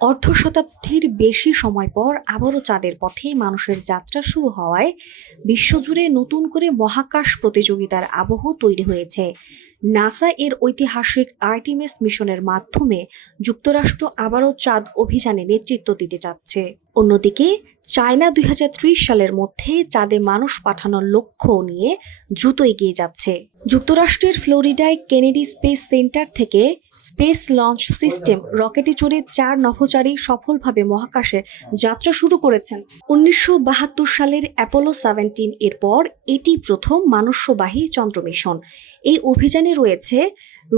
অর্ধ শতাব্দীর বেশি সময় পর আবারও চাঁদের পথে মানুষের যাত্রা শুরু হওয়ায় বিশ্বজুড়ে নতুন করে মহাকাশ প্রতিযোগিতার আবহ তৈরি হয়েছে। নাসা এর ঐতিহাসিক আর্টিমিস মিশনের মাধ্যমে যুক্তরাষ্ট্র আবারও চাঁদ অভিযানে নেতৃত্ব দিতে যাচ্ছে। অন্যদিকে চায়না ২০৩০ সালের মধ্যে চাঁদে মানুষ পাঠানোর লক্ষ্য নিয়ে দ্রুত এগিয়ে যাচ্ছে। যুক্তরাষ্ট্রের ফ্লোরিডায় কেনেডি স্পেস সেন্টার থেকে স্পেস লঞ্চ সিস্টেম রকেটে চড়ে ৪ নভোচারী সফলভাবে মহাকাশে যাত্রা শুরু করেছেন। ১৯৭২ সালের অ্যাপোলো 17 এর পর এটি প্রথম মনুষ্যবাহী চন্দ্র মিশন। এই অভিযানে রয়েছে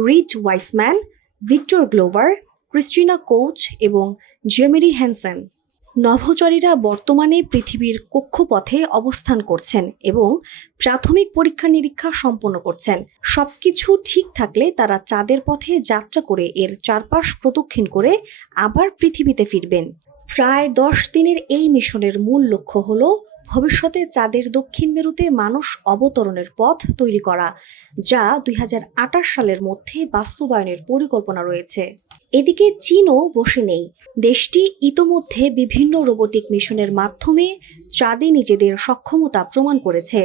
Reid Wiseman, Victor Glover, Christina Koch এবং জেমেরি হ্যানসেন। নভোচারীরা বর্তমানে পৃথিবীর কক্ষপথে অবস্থান করছেন এবং প্রাথমিক পরীক্ষা নিরীক্ষা সম্পন্ন করছেন। সবকিছু ঠিক থাকলে তারা চাঁদের পথে যাত্রা করে এর চারপাশ প্রদক্ষিণ করে আবার পৃথিবীতে ফিরবেন। প্রায় ১০ দিনের এই মিশনের মূল লক্ষ্য হল ভবিষ্যতে চাঁদের দক্ষিণ মেরুতে মানুষ অবতরণের পথ তৈরি করা, যা ২০২৮ সালের মধ্যে বাস্তবায়নের পরিকল্পনা রয়েছে। এদিকে চীনও বসে নেই। দেশটি ইতোমধ্যে বিভিন্ন রোবোটিক মিশনের মাধ্যমে চাঁদে নিজেদের সক্ষমতা প্রমাণ করেছে।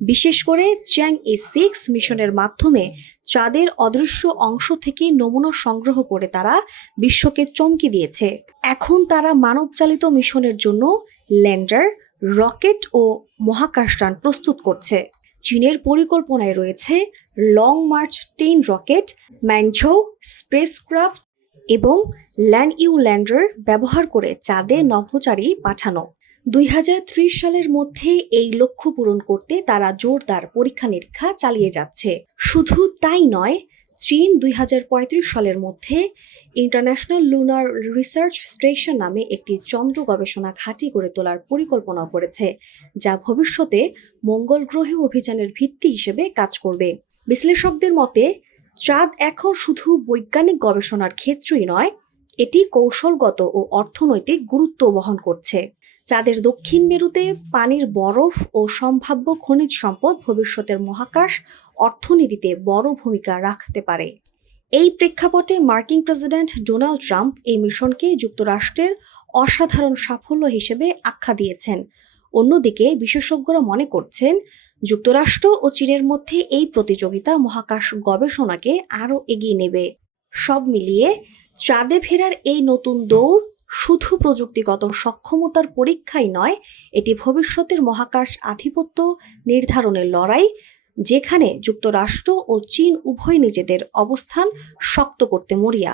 বিশেষ করে চ্যাংই-6 মিশনের মাধ্যমে চাঁদের অদৃশ্য অংশ থেকে নমুনা সংগ্রহ করে তারা বিশ্বকে চমকে দিয়েছে। এখন তারা মানবচালিত মিশনের জন্য ল্যান্ডার, রকেট ও মহাকাশযান প্রস্তুত করছে। চীনের পরিকল্পনায় রয়েছে লং মার্চ 10 রকেট, ম্যানঝৌ স্পেসক্রাফট এবং ল্যান্ড-ইউ ল্যান্ডার ব্যবহার করে চাঁদে নভোচারী পাঠানো। ২০৩০ সালের মধ্যে এই লক্ষ্য পূরণ করতে তারা জোরদার পরীক্ষা নিরীক্ষা চালিয়ে যাচ্ছে। শুধু তাই নয়, চীন ২০৩৫ সালের মধ্যে ইন্টারন্যাশনাল লুনার রিসার্চ স্টেশন নামে একটি চন্দ্র গবেষণা ঘাঁটি গড়ে তোলার পরিকল্পনা করেছে, যা ভবিষ্যতে মঙ্গল গ্রহে অভিযানের ভিত্তি হিসেবে কাজ করবে। বিশ্লেষকদের মতে চাঁদ এখন শুধু বৈজ্ঞানিক গবেষণার ক্ষেত্রই নয়, এটি কৌশলগত ও অর্থনৈতিক গুরুত্ব বহন করছে। চাঁদের দক্ষিণ মেরুতে পানির বরফ ও সম্ভাব্য খনিজ সম্পদ ভবিষ্যতের মহাকাশ অর্থনীতিতে বড় ভূমিকা রাখতে পারে। এই প্রেক্ষাপটে মার্কিন প্রেসিডেন্ট ডোনাল্ড ট্রাম্প এই মিশনকে যুক্তরাষ্ট্রের অসাধারণ সাফল্য হিসেবে আখ্যা দিয়েছেন। অন্যদিকে বিশেষজ্ঞরা মনে করছেন, যুক্তরাষ্ট্র ও চীনের মধ্যে এই প্রতিযোগিতা মহাকাশ গবেষণাকে আরও এগিয়ে নেবে। সব মিলিয়ে চাঁদে ফেরার এই নতুন দৌড় শুধু প্রযুক্তিগত সক্ষমতার পরীক্ষাই নয়, এটি ভবিষ্যতের মহাকাশ আধিপত্য নির্ধারণের লড়াই, যেখানে যুক্তরাষ্ট্র ও চীন উভয় নিজেদের অবস্থান শক্ত করতে মরিয়া।